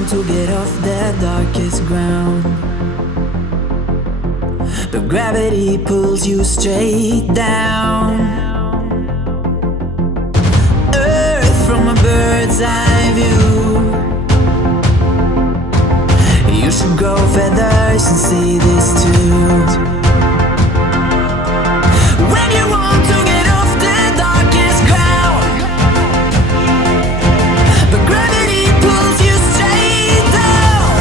want to get off the darkest ground, but gravity pulls you straight down. Earth from a bird's eye view. You should grow feathers and see this too. When you want to get off the darkest ground, but gravity pulls you straight down.